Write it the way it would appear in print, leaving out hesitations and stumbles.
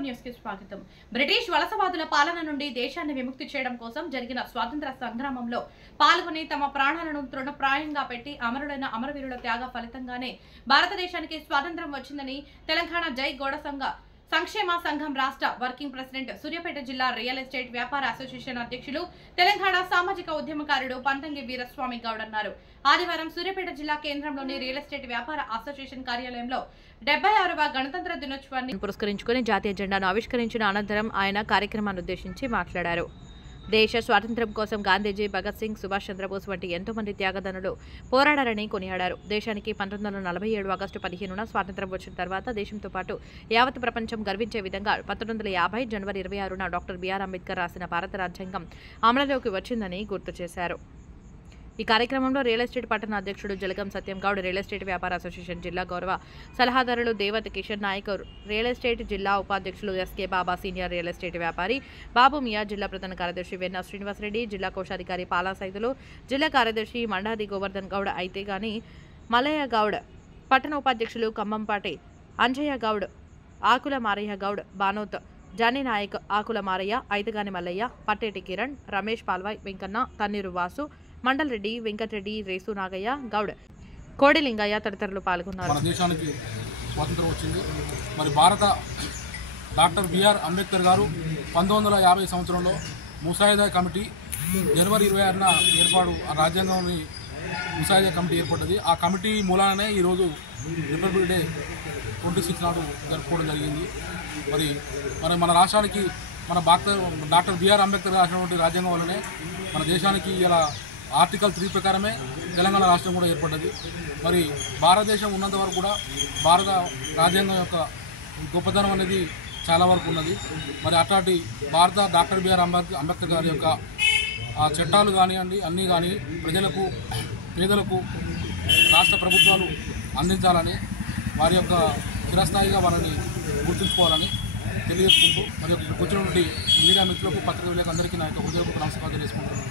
వి4 news కి స్వాగతం. British వలసవాదుల పాలన నుండి దేశాన్ని విముక్తి చేయడం కోసం జరిగిన స్వాతంత్ర సంగ్రామంలో పాల్గొని తమ ప్రాణాలను తృణప్రాయంగా పెట్టి అమరులైన అమరవీరుల త్యాగ ఫలితంగానే భారతదేశానికి స్వాతంత్ర్యం వచ్చిందని తెలంగాణ జై గౌడ సంక్షేమ సంఘం రాష్ట్ర వర్కింగ్ ప్రెసిడెంట్, సూర్యాపేట జిల్లా రియల్ ఎస్టేట్ వ్యాపార అసోసియేషన్ అధ్యక్షులు, తెలంగాణ సామాజిక ఉద్యమకారుడు పంతంగి వీరస్వామి గౌడ్ అన్నారు. ఆదివారం సూర్యాపేట జిల్లా కేంద్రంలోని రియల్ ఎస్టేట్ వ్యాపార అసోసియేషన్ కార్యాలయంలో 76వ గణతంత్ర దినోత్సవాన్ని పురస్కరించుకుని జాతీయ జెండాను ఆవిష్కరించిన అనంతరం ఆయన కార్యక్రమాన్ని ఉద్దేశించి మాట్లాడారు. దేశ స్వాతంత్ర్యం కోసం గాంధీజీ, భగత్ సింగ్, సుభాష్ చంద్రబోస్ వంటి ఎంతో మంది త్యాగదనులు పోరాడారని కొనియాడారు. దేశానికి 1947 ఆగస్టు 15న స్వాతంత్ర్యం వచ్చిన తర్వాత దేశంతో పాటు యావత్ ప్రపంచం గర్వించే విధంగా 1950 జనవరి 26న డాక్టర్ బిఆర్ అంబేద్కర్ రాసిన భారత రాజ్యాంగం అమలులోకి వచ్చిందని గుర్తు చేశారు. ఈ కార్యక్రమంలో రియల్ ఎస్టేట్ పట్టణ అధ్యక్షుడు జలగం సత్యం గౌడ్, రియల్ ఎస్టేట్ వ్యాపార అసోసియేషన్ జిల్లా గౌరవ సలహాదారులు దేవత్ కిషన్ నాయక్, రియల్ ఎస్టేట్ జిల్లా ఉపాధ్యక్షులు ఎస్కే బాబా, సీనియర్ రియల్ ఎస్టేట్ వ్యాపారి బాబు మియా, జిల్లా ప్రధాన కార్యదర్శి వెన్న శ్రీనివాసరెడ్డి, జిల్లా కోశాధికారి పాలా సైదులు, జిల్లా కార్యదర్శి మండాది గోవర్ధన్ గౌడ్, అయితే గాని మలయ్య గౌడ్, పట్టణ ఉపాధ్యక్షులు ఖమ్మంపాటి అంజయ్య గౌడ్, ఆకుల మారయ్య గౌడ్, బానోత్ జానీ నాయక్, ఆకుల మారయ్య, ఐతగాని మల్లయ్య, పట్టేటి కిరణ్, రమేష్ పాల్వాయ్, వెంకన్న, తన్నీరు వాసు, మండల్ రెడ్డి, వెంకటరెడ్డి, రేసు నాగయ్య గౌడ్, కోడి లింగయ్య తదితరులు పాల్గొన్నారు. మన దేశానికి స్వాతంత్రం వచ్చింది. మరి భారత డాక్టర్ బిఆర్ అంబేద్కర్ గారు 1950 సంవత్సరంలో ముసాయిదా కమిటీ జనవరి 26న ఏర్పాటు రాజ్యాంగంలోని ముసాయిదా కమిటీ ఏర్పడ్డది. ఆ కమిటీ మూలానే ఈరోజు రిపబ్లిక్ డే 26 నాడు జరుపుకోవడం జరిగింది. మరి మన రాష్ట్రానికి డాక్టర్ బిఆర్ అంబేద్కర్ రాసినటువంటి రాజ్యాంగం వల్లనే మన దేశానికి ఇలా ఆర్టికల్ 3 ప్రకారమే తెలంగాణ రాష్ట్రం కూడా ఏర్పడ్డది. మరి భారతదేశం ఉన్నంత వరకు కూడా భారత రాజ్యాంగం యొక్క గొప్పతనం అనేది చాలా వరకు ఉన్నది. మరి అట్లాంటి భారత డాక్టర్ బిఆర్ అంబేద్కర్ గారి యొక్క ఆ చట్టాలు కానివ్వండి అన్నీ కానీ ప్రజలకు, పేదలకు రాష్ట్ర ప్రభుత్వాలు అందించాలని, వారి యొక్క చిరస్థాయిగా వారిని గుర్తుంచుకోవాలని తెలియజేసుకుంటూ మరి వచ్చినటువంటి మీడియా మిత్రులకు, పత్రికలకు అందరికీ నా యొక్క హృదయపూర్వక నమస్కారం తెలియజేసుకుంటున్నాను.